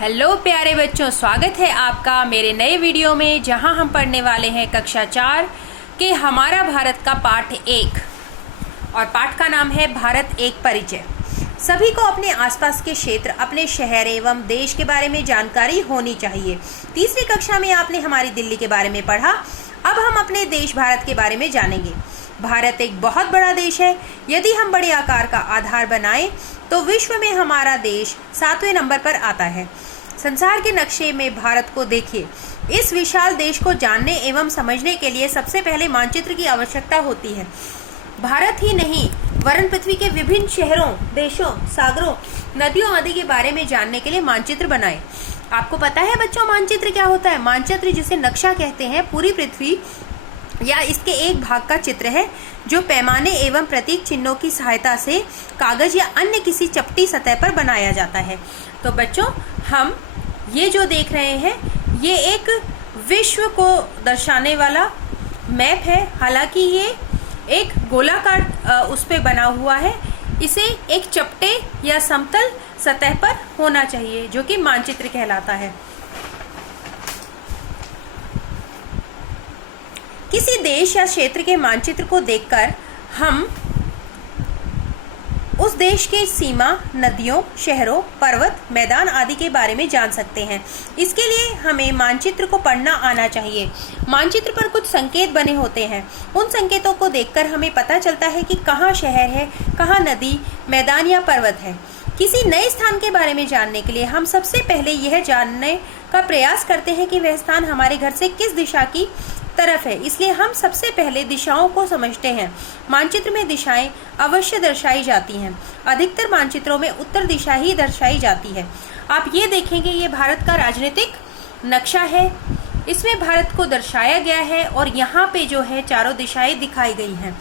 Hello प्यारे बच्चों, स्वागत है आपका मेरे नए वीडियो में, जहां हम पढ़ने वाले हैं कक्षा 4 के हमारा भारत का पाठ 1 और पाठ का नाम है भारत एक परिचय। सभी को अपने आसपास के क्षेत्र, अपने शहर एवं देश के बारे में जानकारी होनी चाहिए। तीसरी कक्षा में आपने हमारी दिल्ली के बारे में पढ़ा। अब हम अपने देश भारत के बारे में जानेंगे। भारत एक बहुत बड़ा देश है। यदि हम बड़े आकार का आधार बनाएं तो विश्व में हमारा देश 7वें नंबर पर आता है। संसार के नक्शे में भारत को देखिए। इस विशाल देश को जानने एवं समझने के लिए सबसे पहले मानचित्र की आवश्यकता होती है। भारत ही नहीं वरन पृथ्वी के विभिन्न शहरों, देशों, सागरों, नदियों आदि के बारे में जानने के लिए मानचित्र बनाएं। आपको पता है बच्चों मानचित्र क्या होता है? मानचित्र जिसे नक्शा कहते हैं, पूरी पृथ्वी या इसके एक भाग का चित्र है जो पैमाने एवं प्रतीक चिन्हों की सहायता से कागज या अन्य किसी चपटी सतह पर बनाया जाता है। तो बच्चों, हम ये जो देख रहे हैं ये एक विश्व को दर्शाने वाला मैप है। हालांकि ये एक गोलाकार उस पे बना हुआ है। इसे एक चपटे या समतल सतह पर होना चाहिए जो कि मानचित्र कहलाता है। किसी देश या क्षेत्र के मानचित्र को देखकर हम उस देश के सीमा, नदियों, शहरों, पर्वत, मैदान आदि के बारे में जान सकते हैं। इसके लिए हमें मानचित्र को पढ़ना आना चाहिए। मानचित्र पर कुछ संकेत बने होते हैं। उन संकेतों को देखकर हमें पता चलता है कि कहाँ शहर है, कहाँ नदी, मैदान या पर्वत है। किसी नए स्थान के बारे में जानने के लिए हम सबसे पहले यह जानने का प्रयास करते हैं कि वह स्थान हमारे घर से किस दिशा की तरफ है। इसलिए हम सबसे पहले दिशाओं को समझते हैं। मानचित्र में दिशाएं अवश्य दर्शाई जाती हैं। अधिकतर मानचित्रों में उत्तर दिशा ही दर्शाई जाती है। आप ये देखेंगे, ये भारत का राजनीतिक नक्शा है। इसमें भारत को दर्शाया गया है और यहाँ पे जो है चारों दिशाएं दिखाई गई हैं।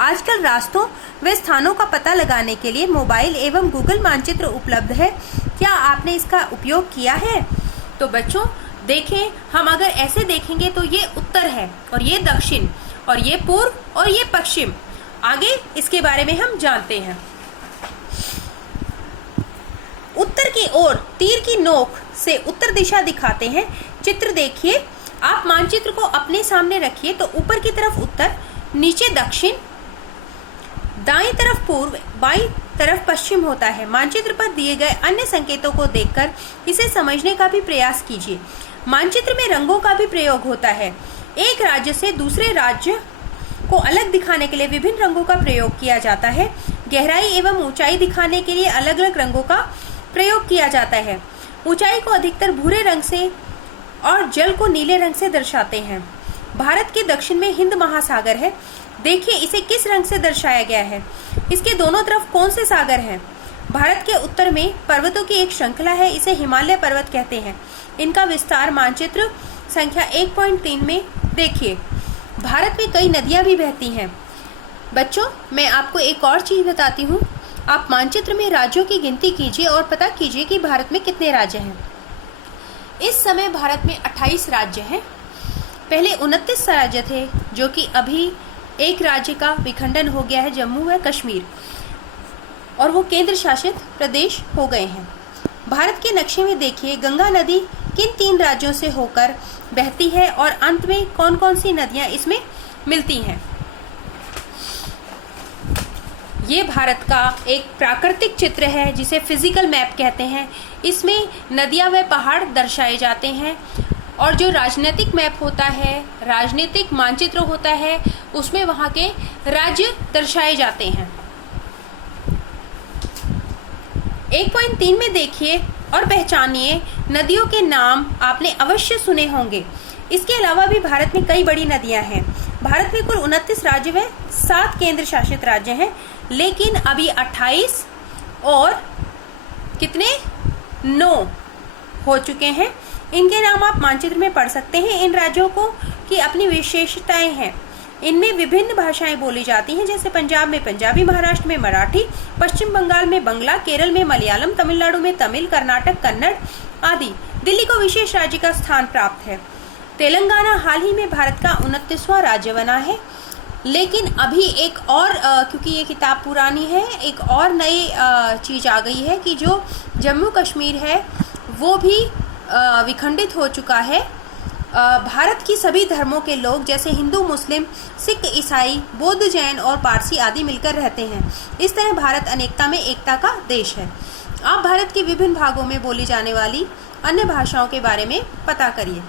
आजकल रास्तों व स्थानों का पता लगाने के लिए मोबाइल एवं गूगल मानचित्र उपलब्ध है। क्या आपने इसका उपयोग किया है? तो बच्चों देखें, हम अगर ऐसे देखेंगे तो ये उत्तर है और ये दक्षिण और ये पूर्व और ये पश्चिम। आगे इसके बारे में हम जानते हैं। उत्तर की ओर तीर की नोक से उत्तर दिशा दिखाते हैं। चित्र देखिए। आप मानचित्र को अपने सामने रखिए तो ऊपर की तरफ उत्तर, नीचे दक्षिण, दाईं तरफ पूर्व, बाईं तरफ पश्चिम होता है। मानचित्र पर दिए गए अन्य संकेतों को देखकर इसे समझने का भी प्रयास कीजिए। मानचित्र में रंगों का भी प्रयोग होता है। एक राज्य से दूसरे राज्य को अलग दिखाने के लिए विभिन्न रंगों का प्रयोग किया जाता है। गहराई एवं ऊंचाई दिखाने के लिए अलग अलग रंगों का प्रयोग किया जाता है। ऊंचाई को अधिकतर भूरे रंग से और जल को नीले रंग से दर्शाते हैं। भारत के दक्षिण में हिंद महासागर है। देखिए इसे किस रंग से दर्शाया गया है। इसके दोनों तरफ कौन से सागर हैं? भारत के उत्तर में पर्वतों की एक श्रृंखला है। इसे हिमालय पर्वत कहते हैं। इनका विस्तार मानचित्र संख्या 1.3 में देखिए। भारत में कई नदियां भी बहती हैं। बच्चों, मैं आपको एक और चीज बताती हूँ। आप मानचित्र में राज्यों की गिनती कीजिए और पता कीजिए कि भारत में कितने राज्य हैं। इस समय भारत में 28 राज्य हैं। पहले 29 राज्य थे जो कि अभी एक राज्य का विखंडन हो गया है, जम्मू व कश्मीर, और वो केंद्र शासित प्रदेश हो गए हैं। भारत के नक्शे में देखिए गंगा नदी किन 3 राज्यों से होकर बहती है और अंत में कौन कौन सी नदियां इसमें मिलती हैं। ये भारत का एक प्राकृतिक चित्र है जिसे फिजिकल मैप कहते हैं। इसमें नदियां व पहाड़ दर्शाए जाते हैं और जो राजनीतिक मैप होता है, राजनीतिक मानचित्र होता है, उसमें वहाँ के राज्य दर्शाए जाते हैं। 1.3 में देखिए और पहचानिए नदियों के नाम आपने अवश्य सुने होंगे। इसके अलावा भी भारत में कई बड़ी नदियां हैं। भारत में कुल 29 राज्य व 7 केंद्र शासित राज्य हैं, लेकिन अभी 28 और कितने 9 हो चुके हैं। इनके नाम आप मानचित्र में पढ़ सकते हैं। इन राज्यों को की अपनी विशेषताएं हैं। इनमें विभिन्न भाषाएं बोली जाती हैं, जैसे पंजाब में पंजाबी, महाराष्ट्र में मराठी, पश्चिम बंगाल में बंगला, केरल में मलयालम, तमिलनाडु में तमिल, कर्नाटक कन्नड़ आदि। दिल्ली को विशेष राज्य का स्थान प्राप्त है। तेलंगाना हाल ही में भारत का 29वां राज्य बना है। लेकिन अभी एक और क्योंकि ये किताब पुरानी है, एक और नई चीज़ आ गई है कि जो जम्मू कश्मीर है वो भी विखंडित हो चुका है। भारत की सभी धर्मों के लोग जैसे हिंदू, मुस्लिम, सिख, ईसाई, बौद्ध, जैन और पारसी आदि मिलकर रहते हैं। इस तरह भारत अनेकता में एकता का देश है। आप भारत के विभिन्न भागों में बोली जाने वाली अन्य भाषाओं के बारे में पता करिए।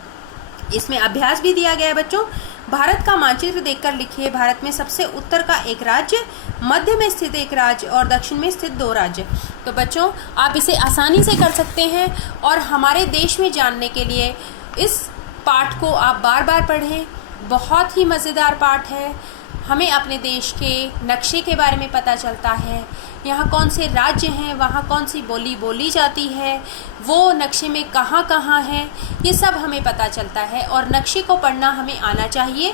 इसमें अभ्यास भी दिया गया है बच्चों। भारत का मानचित्र देखकर लिखिए। भारत में सबसे उत्तर का एक राज्य, मध्य में स्थित एक राज्य और दक्षिण में स्थित 2 राज्य। तो बच्चों आप इसे आसानी से कर सकते हैं और हमारे देश में जानने के लिए इस पाठ को आप बार बार पढ़ें। बहुत ही मज़ेदार पाठ है। हमें अपने देश के नक्शे के बारे में पता चलता है। यहाँ कौन से राज्य हैं, वहाँ कौन सी बोली बोली जाती है, वो नक्शे में कहाँ कहाँ है, ये सब हमें पता चलता है। और नक्शे को पढ़ना हमें आना चाहिए।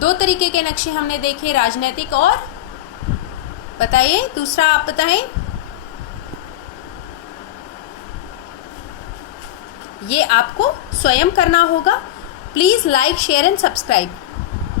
2 तरीके के नक्शे हमने देखे, राजनीतिक और बताइए दूसरा आप बताएं। ये आपको स्वयं करना होगा। Please like, share and subscribe.